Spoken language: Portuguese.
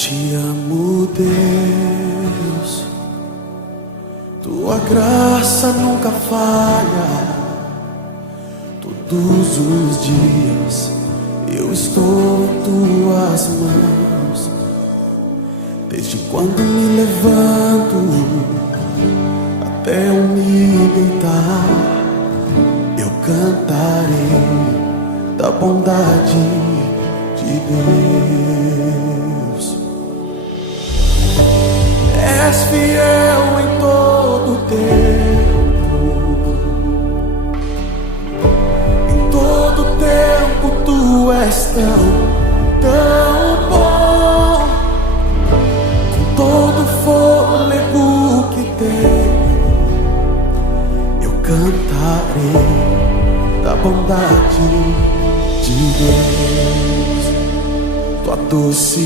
Te amo, Deus, tua graça nunca falha. Todos os dias eu estou em tuas mãos. Desde quando me levanto até eu me deitar, eu cantarei da bondade de Deus. És fiel em todo tempo, em todo tempo tu és tão bom. Com todo fôlego que tenho, eu cantarei da bondade de Deus. Tua doce